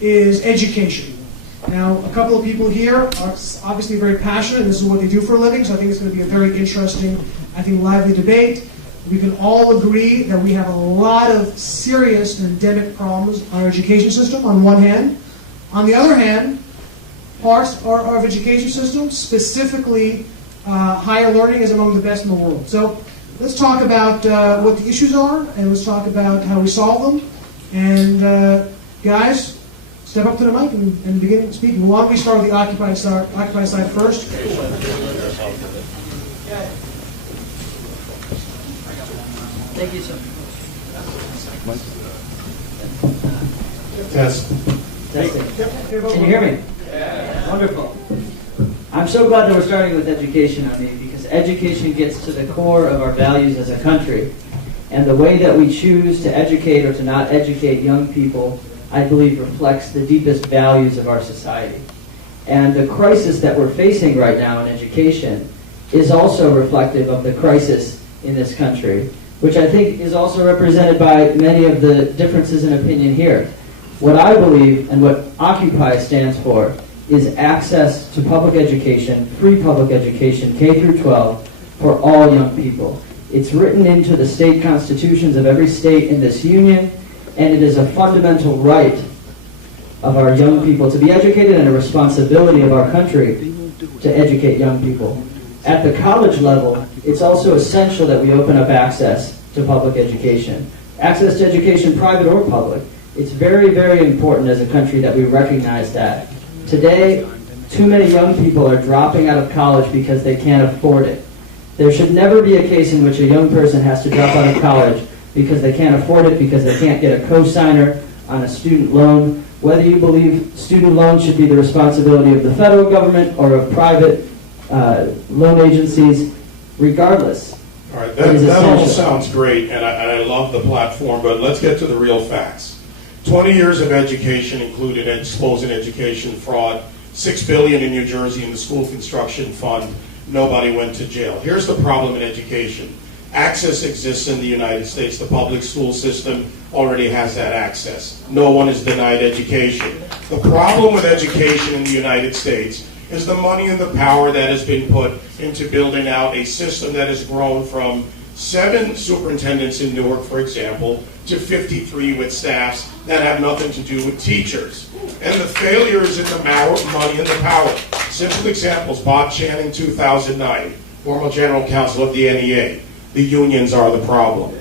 is education. Now, a couple of people here are obviously very passionate, and this is what they do for a living, so I think it's going to be a very interesting, I think, lively debate. We can all agree that we have a lot of serious and endemic problems on our education system, on one hand. On the other hand, parts of our education system, specifically higher learning, is among the best in the world. So let's talk about what the issues are, and let's talk about how we solve them. And guys, step up to the mic and begin speaking. Why don't we start with the occupied side first? Thank you, sir. Test. Testing. Can you hear me? Yeah. Wonderful. I'm so glad that we're starting with education, I mean, because education gets to the core of our values as a country. And the way that we choose to educate or to not educate young people, I believe, reflects the deepest values of our society. And the crisis that we're facing right now in education is also reflective of the crisis in this country, which I think is also represented by many of the differences in opinion here. What I believe and what Occupy stands for is access to public education, free public education, K through 12, for all young people. It's written into the state constitutions of every state in this union, and it is a fundamental right of our young people to be educated and a responsibility of our country to educate young people. At the college level, it's also essential that we open up access to public education. Access to education, private or public. It's very, very important as a country that we recognize that. Today, too many young people are dropping out of college because they can't afford it. There should never be a case in which a young person has to drop out of college because they can't afford it, because they can't get a co-signer on a student loan. Whether you believe student loans should be the responsibility of the federal government or of private loan agencies, regardless. All right, that all sounds great, and I love the platform, but let's get to the real facts. 20 years of education included exposing education fraud, $6 billion in New Jersey in the school construction fund. Nobody went to jail. Here's the problem in education. Access exists in the United States. The public school system already has that access. No one is denied education. The problem with education in the United States is the money and the power that has been put into building out a system that has grown from 7 superintendents in Newark, for example, to 53 with staffs that have nothing to do with teachers. And the failure is in the money and the power. Simple examples: Bob Channing, 2009, former general counsel of the NEA. The unions are the problem.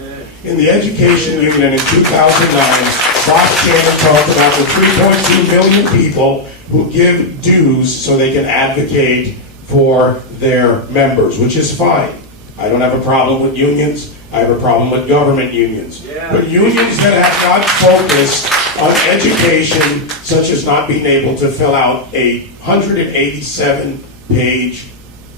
In the education union in 2009, Bob Channing talked about the 3.2 million people who give dues so they can advocate for their members, which is fine. I don't have a problem with unions. I have a problem with government unions. But unions that have not focused on education, such as not being able to fill out a 187-page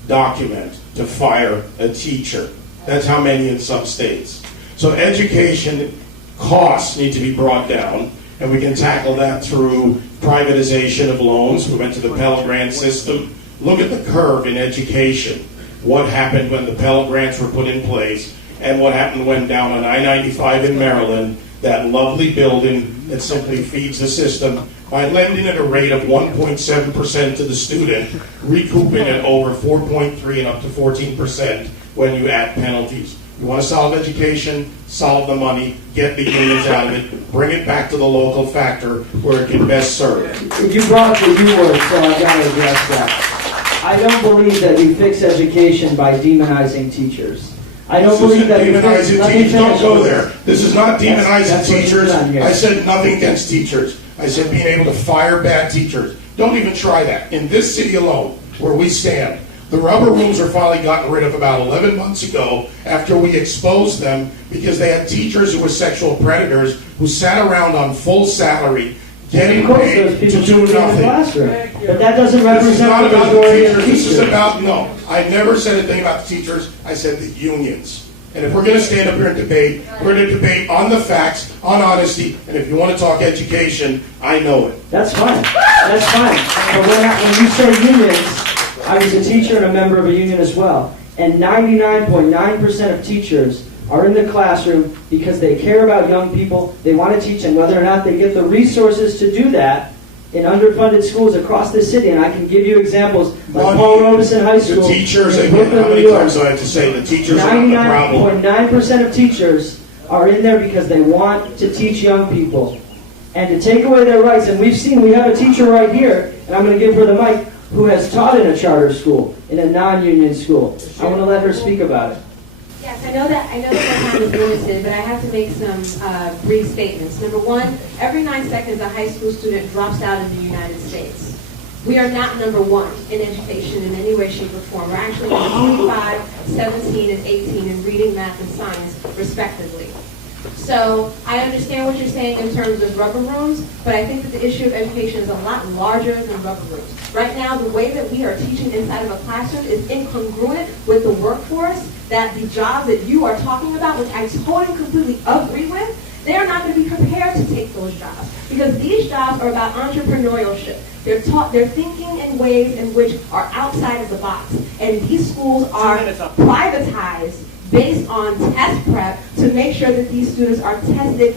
document to fire a teacher. That's how many in some states. So education costs need to be brought down, and we can tackle that through privatization of loans. We went to the Pell Grant system. Look at the curve in education. What happened when the Pell Grants were put in place, and what happened when down on I-95 in Maryland, that lovely building that simply feeds the system by lending at a rate of 1.7% to the student, recouping at over 4.3 and up to 14% when you add penalties. You want to solve education, solve the money, get the unions out of it, bring it back to the local factor where it can best serve. You brought up the U word, so I've got to address that. I don't believe that we fix education by demonizing teachers. I don't believe that demonizing teachers. Don't go there. This is not demonizing teachers. I said nothing against teachers. I said being able to fire bad teachers. Don't even try that. In this city alone, where we stand, the rubber rooms are finally gotten rid of about 11 months ago after we exposed them because they had teachers who were sexual predators who sat around on full salary getting paid to do nothing. But that doesn't represent this is not the about the majority teachers. of This is teachers. about, no, I never said anything about the teachers. I said the unions. And if we're going to stand up here and debate, we're going to debate on the facts, on honesty, and if you want to talk education, I know it. That's fine. That's fine. But when you say unions, I was a teacher and a member of a union as well. And 99.9% of teachers are in the classroom because they care about young people, they want to teach them, whether or not they get the resources to do that in underfunded schools across the city. And I can give you examples like Paul Robeson High School. The teachers, in Brooklyn, how many New York. times do I have to say the teachers are not the problem? 99.9% of teachers are in there because they want to teach young people. And to take away their rights, and we have a teacher right here, and I'm going to give her the mic, who has taught in a charter school, in a non-union school. I want to let her speak about it. Yes, I know that my time is limited, but I have to make some brief statements. Number one, every 9 seconds a high school student drops out in the United States. We are not number one in education in any way, shape, or form. We're actually number 25, 17, and 18 in reading, math, and science, respectively. So I understand what you're saying in terms of rubber rooms, but I think that the issue of education is a lot larger than rubber rooms. Right now, the way that we are teaching inside of a classroom is incongruent with the workforce, that the jobs that you are talking about, which I totally completely agree with, they are not going to be prepared to take those jobs. Because these jobs are about entrepreneurship. They're thinking in ways in which are outside of the box. And these schools are privatized based on test prep to make sure that these students are tested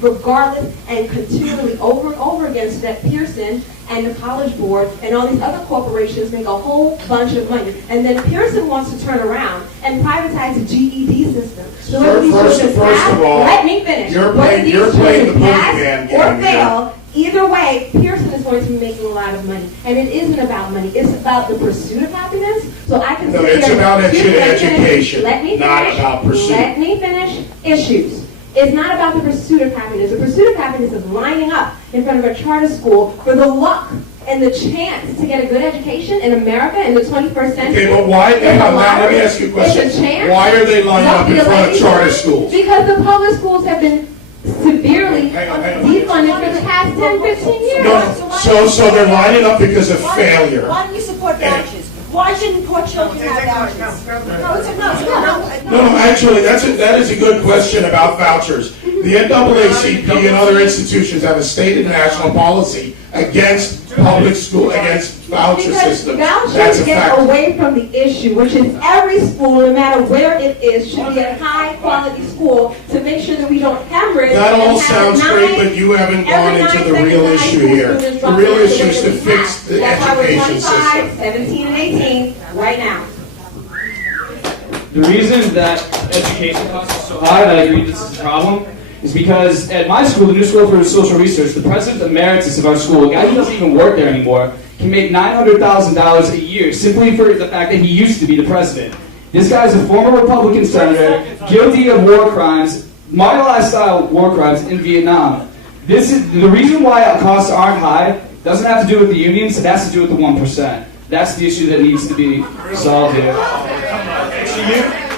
regardless and continually over and over again, so that Pearson and the College Board and all these other corporations make a whole bunch of money. And then Pearson wants to turn around and privatize the GED system. So First of all, let me finish. You're playing the boogeyman game or fail, either way, Pearson is going to be making a lot of money. And it isn't about money. It's about the pursuit of happiness. So I can it's about education, not about pursuit. Let me finish. Issues. It's not about the pursuit of happiness. The pursuit of happiness is lining up in front of a charter school for the luck and the chance to get a good education in America in the 21st century. Okay, but why? Let me ask you a question. Why are they lining up in front of charter schools? Because the public schools have been severely defunded for the past 10, 15 years. No, so they're lining up because of failure. Why don't you support vouchers? Why shouldn't poor children have vouchers? No, actually, that is a good question about vouchers. The NAACP and other institutions have a state and national policy against public school, against voucher systems. Vouchers get away from the issue, which is every school, no matter where it is, should be a high-quality school to make sure that we don't hemorrhage. That all sounds great, but you haven't gone into the real issue here. The real issue is to fix the education system. 17 and 18 right now. The reason that education costs are so high, that I agree this is a problem, is because at my school, the New School for Social Research, the president emeritus of our school, a guy who doesn't even work there anymore, can make $900,000 a year simply for the fact that he used to be the president. This guy is a former Republican senator, guilty of war crimes, martialized-style war crimes in Vietnam. This is the reason why costs aren't high. Doesn't have to do with the unions. It has to do with the 1%. That's the issue that needs to be solved here.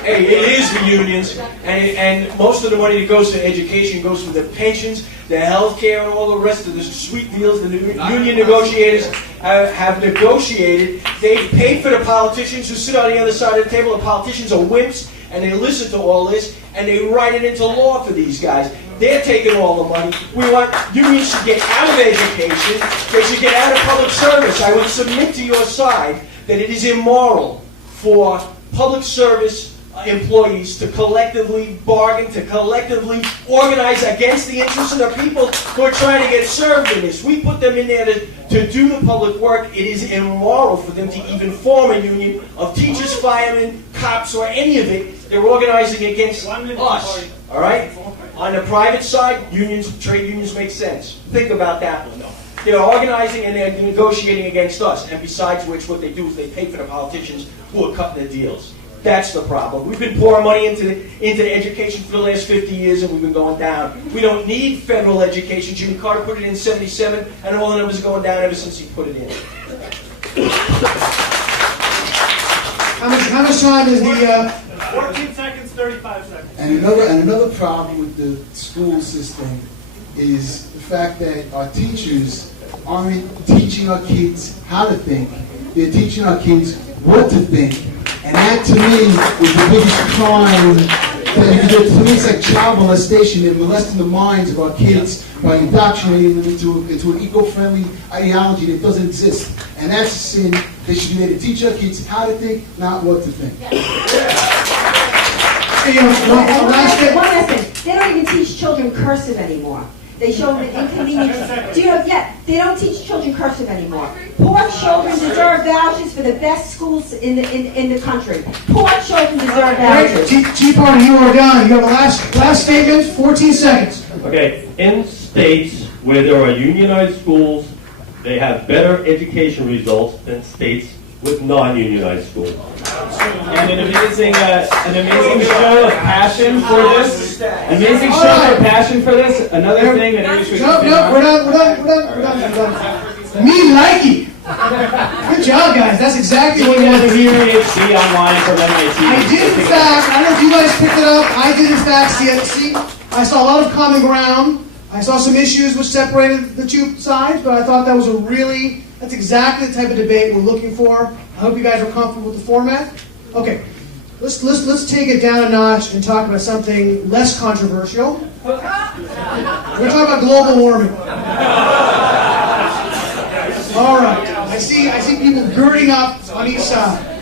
Hey, it is the unions, and most of the money that goes to education goes to the pensions, the health care, and all the rest of the sweet deals the union negotiators have negotiated. They've paid for the politicians who sit on the other side of the table. The politicians are wimps, and they listen to all this, and they write it into law for these guys. They're taking all the money. We want unions to get out of education. They should get out of public service. I would submit to your side that it is immoral for public service employees to collectively bargain, to collectively organize against the interests of the people who are trying to get served in this. We put them in there to do the public work. It is immoral for them to even form a union of teachers, firemen, cops, or any of it. They're organizing against us. All right? On the private side, unions, trade unions make sense. Think about that one, though. They're organizing and they're negotiating against us. And besides which, what they do is they pay for the politicians who are cutting the deals. That's the problem. We've been pouring money into education for the last 50 years, and we've been going down. We don't need federal education. Jimmy Carter put it in '77, and all the numbers are going down ever since he put it in. How much time is the... 14 seconds, 35 seconds. And another problem with the school system is the fact that our teachers aren't teaching our kids how to think. They're teaching our kids what to think. And that, to me, is the biggest crime. To me, it's like child molestation. They're molesting the minds of our kids by indoctrinating them into an eco-friendly ideology that doesn't exist. And that's a sin. They should be able to teach our kids how to think, not what to think. One last thing. They don't even teach children cursive anymore. They show them inconvenience. They don't teach children cursive anymore. Poor children deserve vouchers for the best schools in the country. Poor children deserve vouchers. Tea Party, you are done. You have a last statement, 14 seconds. Okay, in states where there are unionized schools, they have better education results than states with non-unionized schools. And an amazing show of passion for this. Amazing show of passion for this. Another thing that I wish we could. No, we're done. Me likey. Good job, guys. That's exactly what we want to hear. PhD online from MIT. I did, in fact, I don't know if you guys picked it up, I did, in fact, see, I saw a lot of common ground. I saw some issues which separated the two sides, but I thought that was that's exactly the type of debate we're looking for. I hope you guys are comfortable with the format. Okay, let's take it down a notch and talk about something less controversial. We're talking about global warming. All right, I see people girding up on each side.